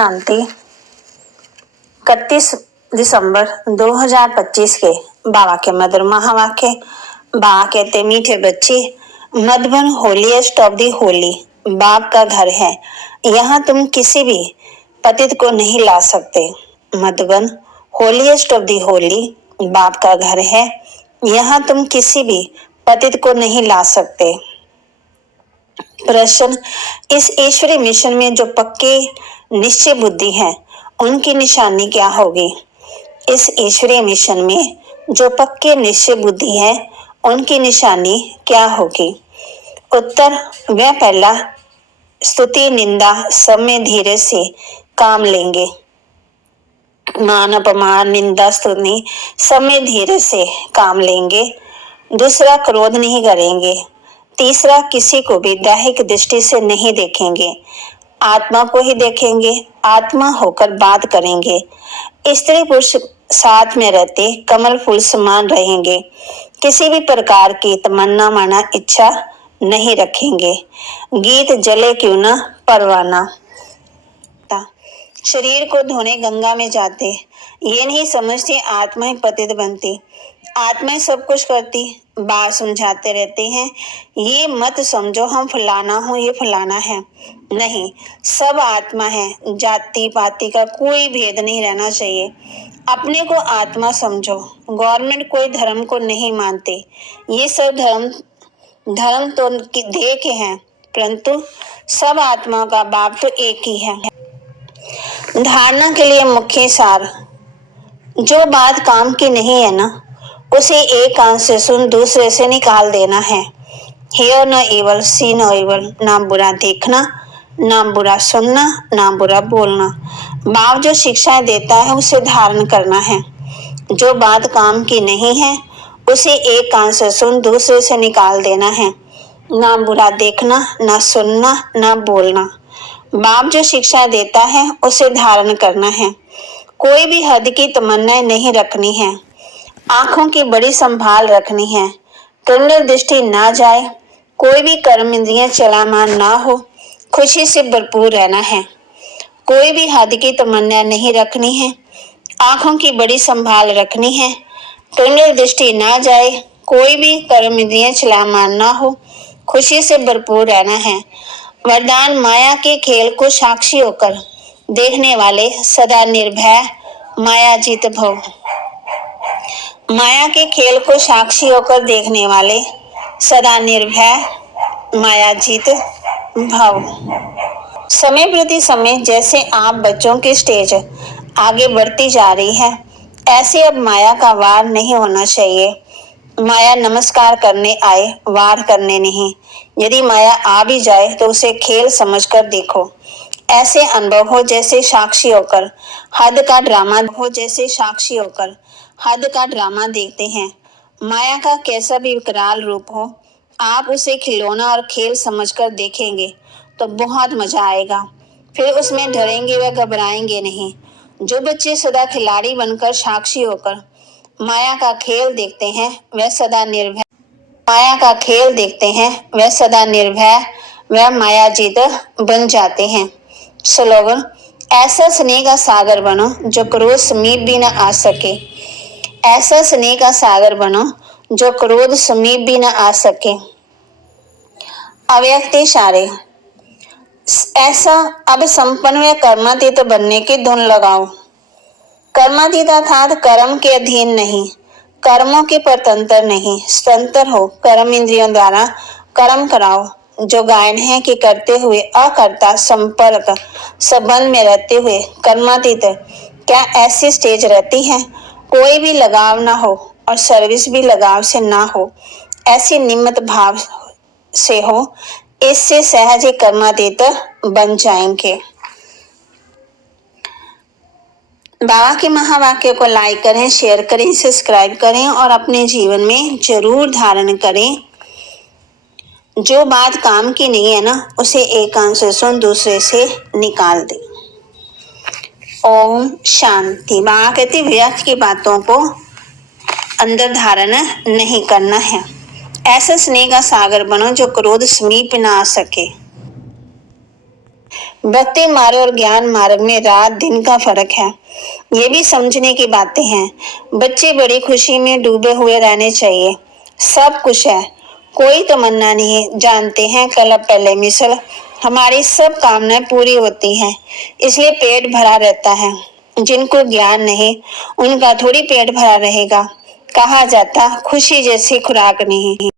शांति। 31 दिसंबर 2025 के बाबा के मधुर महावाक्य। बाबा कहते, मीठे बच्चे, Madhuban holiest of the Holi बाप का घर है, यहाँ तुम किसी भी पतित को नहीं ला सकते। Madhuban holiest of the Holi बाप का घर है, यहाँ तुम किसी भी पतित को नहीं ला सकते। प्रश्न, इस ईश्वरीय मिशन में जो पक्के निश्चय बुद्धि है उनकी निशानी क्या होगी? इस ईश्वरीय मिशन में जो पक्के निश्चय बुद्धि है उनकी निशानी क्या होगी? उत्तर, वह पहला स्तुति निंदा सब में धीरे से काम लेंगे। मान अपमान निंदा स्तुति सब में धीरे से काम लेंगे। दूसरा, क्रोध नहीं करेंगे। तीसरा, किसी को भी दैहिक दृष्टि से नहीं देखेंगे, आत्मा को ही देखेंगे, आत्मा होकर बात करेंगे। स्त्री पुरुष साथ में रहते कमल फूल समान रहेंगे। किसी भी प्रकार की तमन्ना माना इच्छा नहीं रखेंगे। गीत जले क्यों न परवाना। शरीर को धोने गंगा में जाते, ये नहीं समझते आत्मा ही पतित बनती, आत्मा ही सब कुछ करती। बात समझाते रहते हैं, ये मत समझो हम फलाना हूँ, ये फलाना है। नहीं, सब आत्मा है, जाति पाति का कोई भेद नहीं रहना चाहिए। अपने को आत्मा समझो। गवर्नमेंट कोई धर्म को नहीं मानते, ये सब धर्म तो देह के हैं, परंतु सब आत्मा का बाप तो एक ही है। धारणा के लिए मुख्य सार, जो बात काम की नहीं है ना, उसे एक कान से सुन दूसरे से निकाल देना है। हियर न इवल, सी न इवल, ना बुरा देखना, ना बुरा सुनना, ना बुरा बोलना। बाप जो शिक्षाएं देता है उसे धारण करना है। जो बात काम की नहीं है उसे एक कान से सुन दूसरे से निकाल देना है। ना बुरा देखना, ना सुनना, ना बोलना। बाप जो शिक्षा देता है उसे धारण करना है। कोई भी हद की तमन्नाएं नहीं रखनी है। आंखों की बड़ी संभाल रखनी है। कृष्ण दृष्टि ना जाए, कोई भी कर्म इंद्रियां चलामान ना हो, खुशी से भरपूर रहना है। कोई भी हद की तमन्ना नहीं रखनी है। आंखों की बड़ी संभाल रखनी है। कृष्ण दृष्टि ना जाए, कोई भी कर्म इंद्रियां चलामान ना हो, खुशी से भरपूर रहना है। वरदान, माया के खेल को साक्षी होकर देखने वाले सदा निर्भय माया जीत भव। माया के खेल को साक्षी होकर देखने वाले सदा निर्भय माया जीत भव। समय प्रति समय जैसे आप बच्चों की स्टेज आगे बढ़ती जा रही है, ऐसे अब माया का वार नहीं होना चाहिए। माया नमस्कार करने आए, वार करने नहीं। यदि माया आ भी जाए तो उसे खेल समझकर देखो। ऐसे अनुभव हो जैसे साक्षी होकर हद का ड्रामा देखते हैं। माया का कैसा भी विकराल रूप हो, आप उसे खिलौना और खेल समझकर देखेंगे तो बहुत मजा आएगा। फिर उसमें डरेंगे व घबराएंगे नहीं। जो बच्चे सदा खिलाड़ी बनकर साक्षी होकर माया का खेल देखते हैं वह सदा निर्भय व माया जीत बन जाते हैं। स्लोगन, ऐसा स्नेह का सागर बनो जो क्रोध समीप भी न आ सके। ऐसा स्नेह का सागर बनो जो क्रोध समीप भी न आ सके। अव्यक्त इशारे, ऐसा अब संपन्न व कर्मातीत बनने की धुन लगाओ। कर्मातीत अर्थात कर्म के अधीन नहीं, कर्मों के परतंत्र नहीं, स्वतंत्र हो। कर्म इंद्रियों द्वारा कर्म कराओ। जो गायन है कि करते हुए अकर्ता संपर्क संबंध में रहते हुए कर्मातीत, क्या ऐसी स्टेज रहती है? कोई भी लगाव ना हो और सर्विस भी लगाव से ना हो, ऐसी निमित्त भाव से हो, इससे सहज ही कर्मातीत बन जाएंगे। बाबा के महावाक्य को लाइक करें, शेयर करें, सब्सक्राइब करें और अपने जीवन में जरूर धारण करें। जो बात काम की नहीं है ना, उसे एक कान से सुन दूसरे से निकाल दे। ओम शांति। बाबा कहते, व्यर्थ की बातों को अंदर धारण नहीं करना है। ऐसा स्नेह का सागर बनो जो क्रोध समीप ना आ सके। भक्ति मार्ग और ज्ञान मार्ग में रात दिन का फर्क है। ये भी समझने की बातें हैं। बच्चे बड़ी खुशी में डूबे हुए रहने चाहिए। सब कुछ है, कोई तमन्ना नहीं। जानते हैं कल पहले मिसल हमारी सब कामनाएं पूरी होती हैं, इसलिए पेट भरा रहता है। जिनको ज्ञान नहीं उनका थोड़ी पेट भरा रहेगा। कहा जाता खुशी जैसी खुराक नहीं।